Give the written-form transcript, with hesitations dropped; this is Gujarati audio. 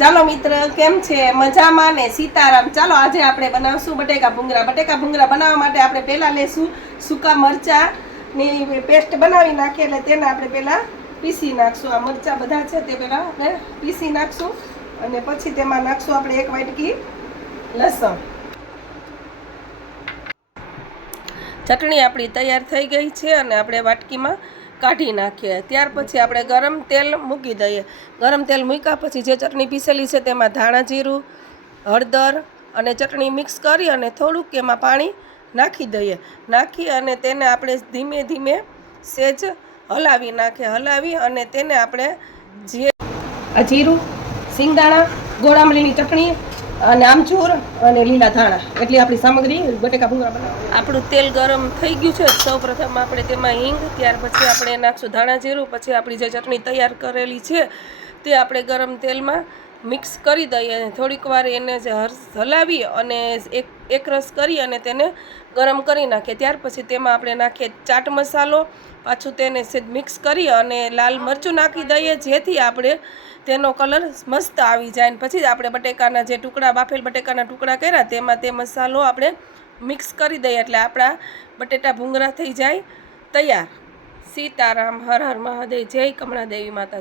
ચાલો મિત્ર, કેમ છે? મજામાં ને? સીતારામ. ચાલો આજે આપણે બનાવશું બટેકા ભૂંગળા. બટેકા ભૂંગળા બનાવવા માટે આપણે પહેલા લેશું સૂકા મરચાની પેસ્ટ બનાવી નાખીએ, એટલે તેને આપણે પહેલા પીસી નાખશું. આ મરચાં બધા છે તે પહેલા આપણે પીસી નાખશું અને પછી તેમાં નાખશું આપણે 1 વાટકી લસણ. ચટણી આપણી તૈયાર થઈ ગઈ છે અને આપણે વાટકીમાં કાઢી નાખીએ. ત્યાર પછી આપણે ગરમ તેલ મૂકી દઈએ. ગરમ તેલ મૂક્યા પછી જે ચટણી પીસેલી છે તેમાં ધાણા જીરું, હળદર અને ચટણી મિક્સ કરી અને થોડુંક એમાં પાણી નાખી દઈએ. નાખી અને તેને આપણે ધીમે ધીમે સેજ હલાવી અને તેને આપણે જે જીરું, સિંગદાણા, ગોળ આમલીની ચટણી અને આમચૂર અને લીલા ધાણા એટલી આપણી સામગ્રી બટેકા ભૂંગળા બનાવવા. આપણું તેલ ગરમ થઈ ગયું છે. સૌ પ્રથમ આપણે તેમાં હિંગ, ત્યાર પછી આપણે નાખશું ધાણા જીરું, પછી આપણી જે ચટણી તૈયાર કરેલી છે તે આપણે ગરમ તેલમાં મિક્સ કરી દઈએ અને થોડીક વાર એને હલાવી અને એક રસ કરી અને તેને ગરમ કરી નાખીએ. ત્યાર પછી તેમાં આપણે નાખીએ ચાટ મસાલો, પાછું તેને મિક્સ કરી અને લાલ મરચું નાખી દઈએ, જેથી આપણે તેનો કલર મસ્ત આવી જાય. અને પછી આપણે બટેકાના જે ટુકડા, બાફેલ બટેકાના ટુકડા કર્યા તેમાં તે મસાલો આપણે મિક્સ કરી દઈએ, એટલે આપણા બટેટા ભૂંગળા થઈ જાય તૈયાર. સીતારામ. હર હર મહાદેવ. જય કમળા દેવી માતા.